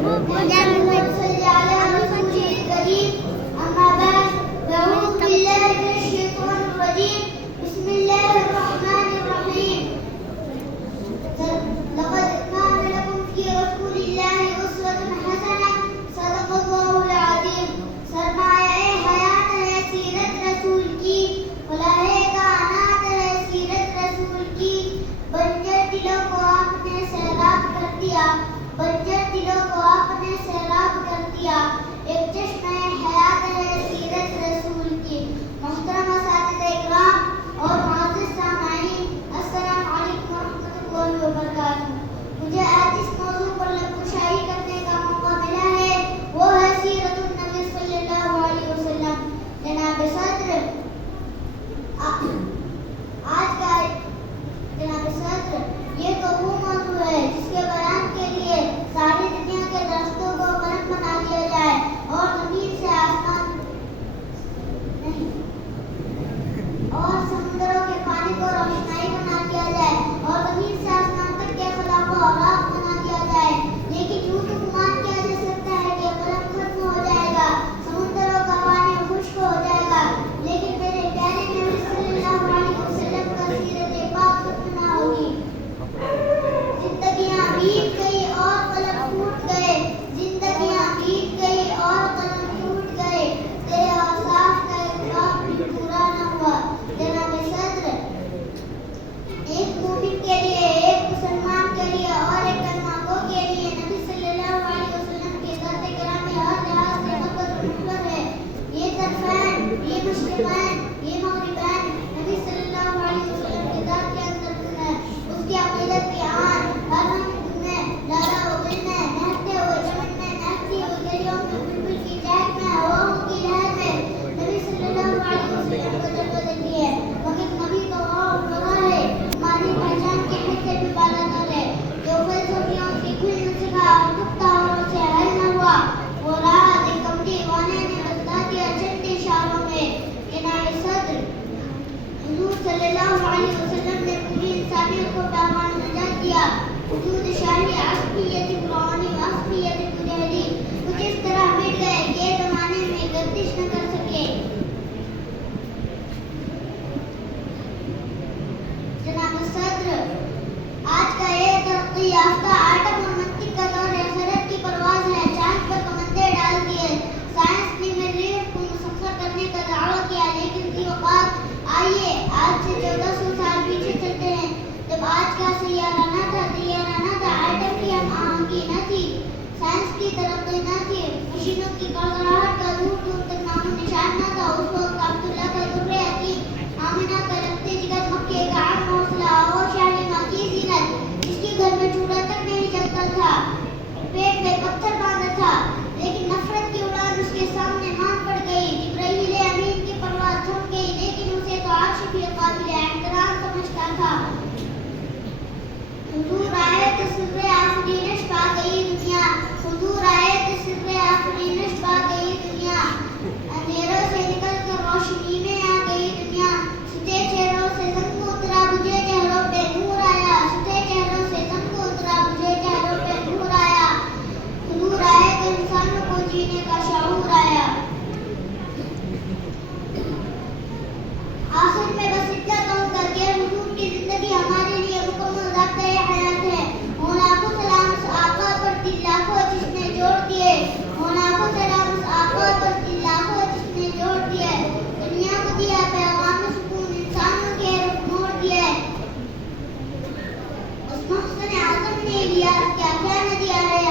اللهم صل على رسوله الكريم. أما بعد، أعوذ بالله من الشيطان الرجيم. بسم الله الرحمن الرحيم. لقد كان لكم في رسول الله أسوة حسنة. صدق الله العظيم. سرمایہ حیات ہے سیرت رسول کی، فلاح کائنات ہے سیرت رسول کی. بنجر دلوں کو آپ نے سیراب کر دیا، بنجر دلوں کو آپ نے سیراب کر دیا. ایک چشمہ حیات ہے سیرت رسول کی. محترم اساتذہ اکرام اور معزز سامعین، السلام علیکم ورحمۃ اللہ وبرکاتہ. مجھے آج جس موضوع پر لبکشائی کرنے کا موقع ملا ہے وہ ہے سیرت النبی صلی اللہ علیہ وسلم. جناب صدر، آج کا جناب صدر، یہ تو وہ موضوع ہے جس کے بیان کے لیے ساری دنیا کے درختوں کو قلم بنا دیا جائے اور زمین سے آسمان اور سمندروں کے پانی کو روشنائی بنا دیا جائے اور زمین سے آسمان تک کے خلا کو آغاز بنا دیا جائے. لیکن یوں تو گمان کیا جا سکتا ہے کہ قلم ختم ہو جائے گا، سمندروں کا پانی خشک ہو جائے گا، لیکن میرے پیارے نبی صلی اللہ علیہ وسلم کا سیرت پاک ختم نہ ہوگی. زندگیاں بیت گئی اور قلم ٹوٹ گئے، زندگیاں بیت گئی اور قلم ٹوٹ گئے، تیرے اوصاف کا ایک خواب بھی پورا نہ ہوا. جناب صدر، ایک مومن کے لیے، ایک مسلمان کے لیے اور ایک کلمہ گو کے لیے نبی صلی اللہ علیہ وسلم کی ذات گرامی ہر لحاظ سے مقدس و محترم ہے. یہ طرفین، یہ مشرقین، یہ مغربین نبی صلی اللہ علیہ وسلم کی ذات کے اندر ہے. اس کی عقیدت کی آن ہر رنگ میں، لالا و دل میں، مہکتے ہوئے چمن میں، مہکتی ہوئی گلیوں میں، بلبل کی چہک میں، ہواؤں کی لہر میں نبی صلی اللہ علیہ وسلم کو جلوہ دیتی ہے. مگر نبی تو اور بڑا ہے، ہماری پہچان کے حد سے بھی بالاتر ہے. جو فلسفیوں کی کھل نہ سکا اور پختہ اوروں سے حل نہ ہوا، وہ راز ایک کملی وانے نے بتلا دیا چند اشاروں میں. جناب صدر، حضور صلی اللہ علیہ وسلم نے پوری انسانیت کو پیغام نجات دیا. وجود شاہی عصبیت فرعونی و عصبیت مجاہدی کچھ اس طرح مٹ گئے کہ زمانے میں گردش نہ کر سکے. جناب صدر، آج کا یہ ترقی یافتہ آٹم اور منطق کا دور ہے. خرد کی پرواز ہے، چاند پر کمندے ڈال دیے. سائنس نے مریخ کو مسخر کرنے کا دعویٰ کیا، لیکن ذی وقار آئیے آج سے 1400 سال پیچھے چلتے ہیں. جب آج کا سیارہ نہ تھا، طیارہ نہ تھا، ایٹم کی ہم آہنگی نہ تھی، سائنس کی ترقی نہ تھی، مشینوں کی گڑگڑاہٹ کا دور دور تک نام و نشان نہ تھا. اس وقت عبداللہ کا ذر حکیم، آمنہ کا لگتے جگر، مکے کا عام حوصلہ اور شاہ ماں کی زینت، جس کے گھر میں چولہا تک نہیں جلتا تھا، پیٹ میں پتھر باندھا تھا، لیکن نفرت کی اڑان اس کے سامنے مان پڑ گئی. جبرائیل امین کی پرواز تھم گئی، لیکن اسے تو عرش بھی قابل احترام سمجھتا تھا. حضور آئے تو سر آفرینش پا گئی دنیا، حضور آئے تو سر آفرینش پا گئی دنیا. اندھیروں سے نکل کر روشنی میں آ گئی دنیا. ستے چہروں سے زنگ اترا، بجھے چہروں پہ نور آیا. ستے چہروں سے زنگ اترا، بجھے چہروں پہ نور آیا. حضور آئے تو انسانوں کو جینے کا شعور آیا. آخر میں بس اتنا کہوں گا کہ حضور کی زندگی ہمارے لیے مکمل ضابطۂ حیات ہے. لاکھوں سلام اس آقا پر، دل لاکھوں جس نے جوڑ دیے. لاکھوں سلام اس آقا پر، دل لاکھوں جس نے جوڑ دیے. دنیا کو دیا پیغام سکون، انسانوں کے رخ موڑ دیے. اس محسن اعظم نے لیا کیا کیا نہ دیا ہے